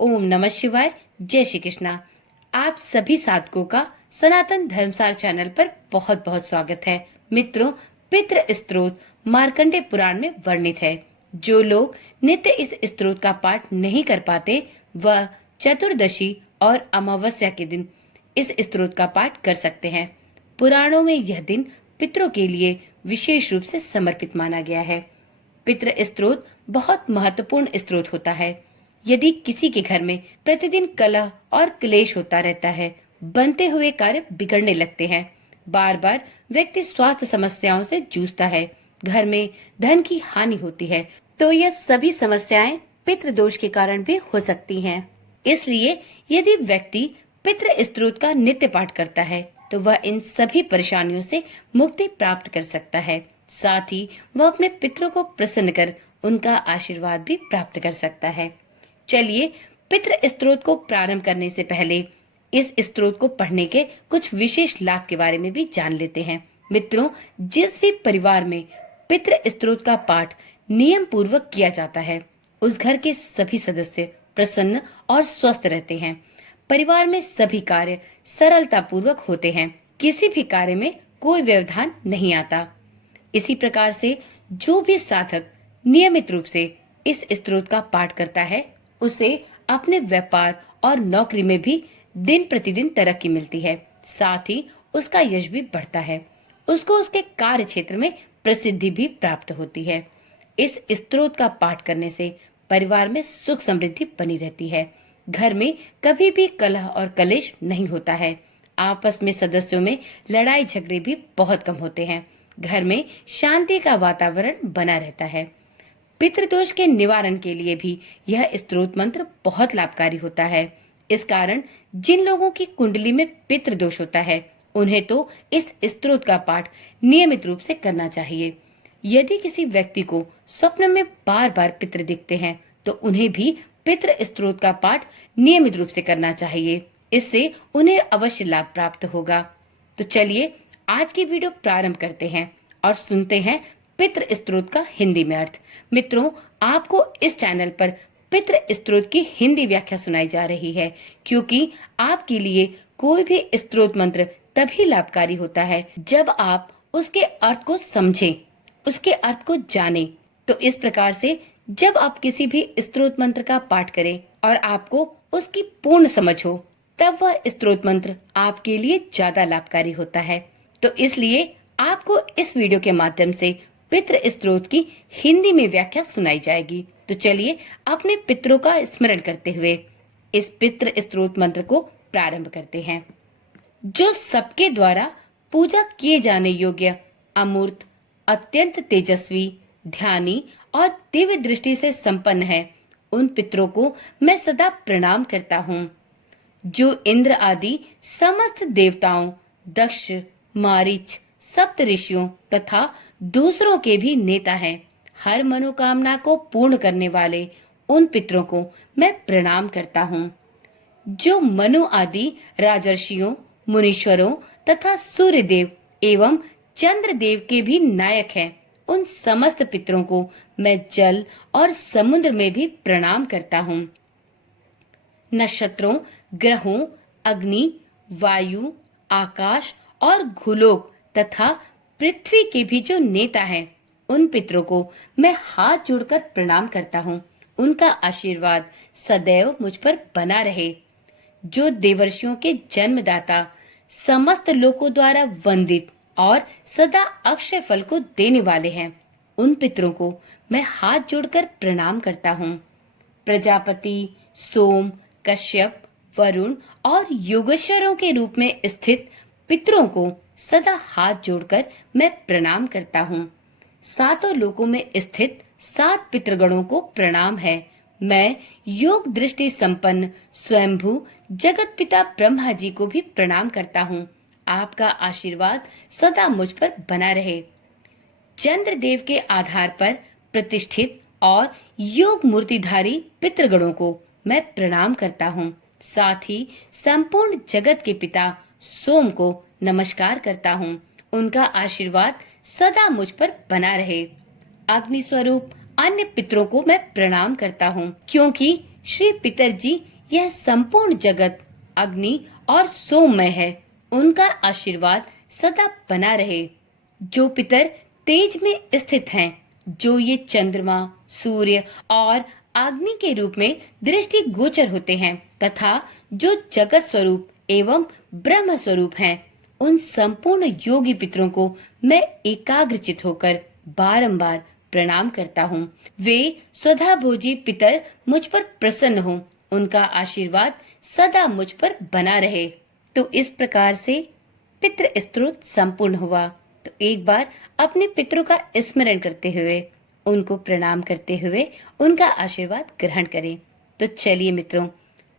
ओम नमः शिवाय। जय श्री कृष्णा। आप सभी साधकों का सनातन धर्मसार चैनल पर बहुत बहुत स्वागत है। मित्रों, पितृ स्तोत्र मार्कंडेय पुराण में वर्णित है। जो लोग नित्य इस स्तोत्र का पाठ नहीं कर पाते, वह चतुर्दशी और अमावस्या के दिन इस स्तोत्र का पाठ कर सकते हैं। पुराणों में यह दिन पितरों के लिए विशेष रूप से समर्पित माना गया है। पितृ स्तोत्र बहुत महत्वपूर्ण स्तोत्र होता है। यदि किसी के घर में प्रतिदिन कलह और क्लेश होता रहता है, बनते हुए कार्य बिगड़ने लगते हैं, बार बार व्यक्ति स्वास्थ्य समस्याओं से जूझता है, घर में धन की हानि होती है, तो यह सभी समस्याएं पितृदोष के कारण भी हो सकती हैं। इसलिए यदि व्यक्ति पितृ स्तोत्र का नित्य पाठ करता है, तो वह इन सभी परेशानियों से मुक्ति प्राप्त कर सकता है। साथ ही वह अपने पितरों को प्रसन्न कर उनका आशीर्वाद भी प्राप्त कर सकता है। चलिए, पितृ स्तोत्र को प्रारंभ करने से पहले इस स्तोत्र को पढ़ने के कुछ विशेष लाभ के बारे में भी जान लेते हैं। मित्रों, जिस भी परिवार में पितृ स्तोत्र का पाठ नियम पूर्वक किया जाता है, उस घर के सभी सदस्य प्रसन्न और स्वस्थ रहते हैं। परिवार में सभी कार्य सरलता पूर्वक होते हैं। किसी भी कार्य में कोई व्यवधान नहीं आता। इसी प्रकार से जो भी साधक नियमित रूप से इस स्तोत्र का पाठ करता है, उसे अपने व्यापार और नौकरी में भी दिन प्रतिदिन तरक्की मिलती है। साथ ही उसका यश भी बढ़ता है। उसको उसके कार्य क्षेत्र में प्रसिद्धि भी प्राप्त होती है। इस स्तोत्र का पाठ करने से परिवार में सुख समृद्धि बनी रहती है। घर में कभी भी कलह और कलेश नहीं होता है। आपस में सदस्यों में लड़ाई झगड़े भी बहुत कम होते हैं। घर में शांति का वातावरण बना रहता है। पितृदोष के निवारण के लिए भी यह स्तोत्र मंत्र बहुत लाभकारी होता है। इस कारण जिन लोगों की कुंडली में पितृदोष होता है, उन्हें तो इस स्तोत्र का पाठ नियमित रूप से करना चाहिए। यदि किसी व्यक्ति को स्वप्न में बार बार पितृ दिखते हैं, तो उन्हें भी पितृ स्तोत्र का पाठ नियमित रूप से करना चाहिए। इससे उन्हें अवश्य लाभ प्राप्त होगा। तो चलिए, आज की वीडियो प्रारंभ करते हैं और सुनते हैं पितृ स्तोत्र का हिंदी में अर्थ। मित्रों, आपको इस चैनल पर पितृ स्तोत्र की हिंदी व्याख्या सुनाई जा रही है, क्योंकि आपके लिए कोई भी स्तोत्र मंत्र तभी लाभकारी होता है जब आप उसके अर्थ को समझें, उसके अर्थ को जानें। तो इस प्रकार से जब आप किसी भी स्तोत्र मंत्र का पाठ करें और आपको उसकी पूर्ण समझ हो, तब वह स्तोत्र मंत्र आपके लिए ज्यादा लाभकारी होता है। तो इसलिए आपको इस वीडियो के माध्यम से पितृ स्तोत्र की हिंदी में व्याख्या सुनाई जाएगी। तो चलिए, अपने पितरों का स्मरण करते हुए इस पितृ स्तोत्र मंत्र को प्रारंभ करते हैं। जो सबके द्वारा पूजा किए जाने योग्य, अमूर्त, अत्यंत तेजस्वी, ध्यानी और दिव्य दृष्टि से संपन्न है, उन पितरों को मैं सदा प्रणाम करता हूँ। जो इंद्र आदि समस्त देवताओं, दक्ष, मारीच, सप्त ऋषियों तथा दूसरों के भी नेता हैं, हर मनोकामना को पूर्ण करने वाले उन पितरों को मैं प्रणाम करता हूँ। जो मनु आदि राजर्षियों, मुनीश्वरों तथा सूर्यदेव एवं चंद्रदेव के भी नायक हैं, उन समस्त पितरों को मैं जल और समुद्र में भी प्रणाम करता हूँ। नक्षत्रों, ग्रहों, अग्नि, वायु, आकाश और घुलोक तथा पृथ्वी के भी जो नेता हैं, उन पितरों को मैं हाथ जोड़कर प्रणाम करता हूँ। उनका आशीर्वाद सदैव मुझ पर बना रहे। जो देवर्षियों के जन्मदाता, समस्त लोकों द्वारा वंदित और सदा अक्षय फल को देने वाले हैं, उन पितरों को मैं हाथ जोड़कर प्रणाम करता हूँ। प्रजापति, सोम, कश्यप, वरुण और योगेश्वरों के रूप में स्थित पितरों को सदा हाथ जोड़कर मैं प्रणाम करता हूँ। सातों लोकों में स्थित 7 पितृगणों को प्रणाम है। मैं योग दृष्टि संपन्न स्वयंभू जगत पिता ब्रह्मा जी को भी प्रणाम करता हूँ। आपका आशीर्वाद सदा मुझ पर बना रहे। चंद्रदेव के आधार पर प्रतिष्ठित और योग मूर्तिधारी पितृगणों को मैं प्रणाम करता हूँ। साथ ही संपूर्ण जगत के पिता सोम को नमस्कार करता हूँ। उनका आशीर्वाद सदा मुझ पर बना रहे। अग्नि स्वरूप अन्य पितरों को मैं प्रणाम करता हूँ, क्योंकि श्री पितरजी, यह संपूर्ण जगत अग्नि और सोममय है, उनका आशीर्वाद सदा बना रहे। जो पितर तेज में स्थित हैं, जो ये चंद्रमा, सूर्य और अग्नि के रूप में दृष्टि गोचर होते हैं तथा जो जगत स्वरूप एवं ब्रह्म स्वरूप हैं, उन संपूर्ण योगी पितरों को मैं एकाग्रचित होकर बारंबार प्रणाम करता हूँ। वे स्वधा भोजी पितर मुझ पर प्रसन्न हो, उनका आशीर्वाद सदा मुझ पर बना रहे। तो इस प्रकार से पितृ स्तोत्र संपूर्ण हुआ। तो एक बार अपने पितरों का स्मरण करते हुए, उनको प्रणाम करते हुए उनका आशीर्वाद ग्रहण करें। तो चलिए मित्रों,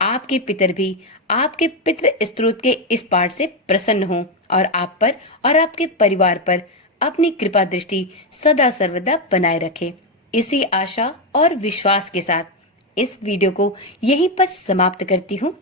आपके पितर भी आपके पितृ स्तोत्र के इस पाठ से प्रसन्न हों और आप पर और आपके परिवार पर अपनी कृपा दृष्टि सदा सर्वदा बनाए रखे। इसी आशा और विश्वास के साथ इस वीडियो को यहीं पर समाप्त करती हूँ।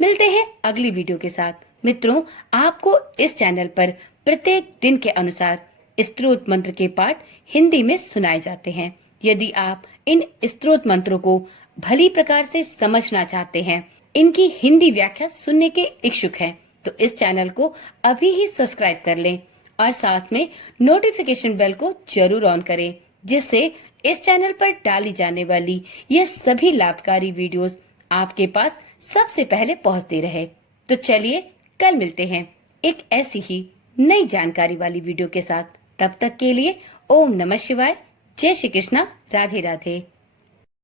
मिलते हैं अगली वीडियो के साथ। मित्रों, आपको इस चैनल पर प्रत्येक दिन के अनुसार स्तोत्र मंत्र के पाठ हिंदी में सुनाए जाते हैं। यदि आप इन स्तोत्र मंत्रों को भली प्रकार से समझना चाहते हैं, इनकी हिंदी व्याख्या सुनने के इच्छुक हैं, तो इस चैनल को अभी ही सब्सक्राइब कर लें और साथ में नोटिफिकेशन बेल को जरूर ऑन करें, जिससे इस चैनल पर डाली जाने वाली ये सभी लाभकारी वीडियोस आपके पास सबसे पहले पहुंचते रहे। तो चलिए कल मिलते हैं एक ऐसी ही नई जानकारी वाली वीडियो के साथ। तब तक के लिए ओम नमः शिवाय, जय श्री कृष्णा, राधे राधे।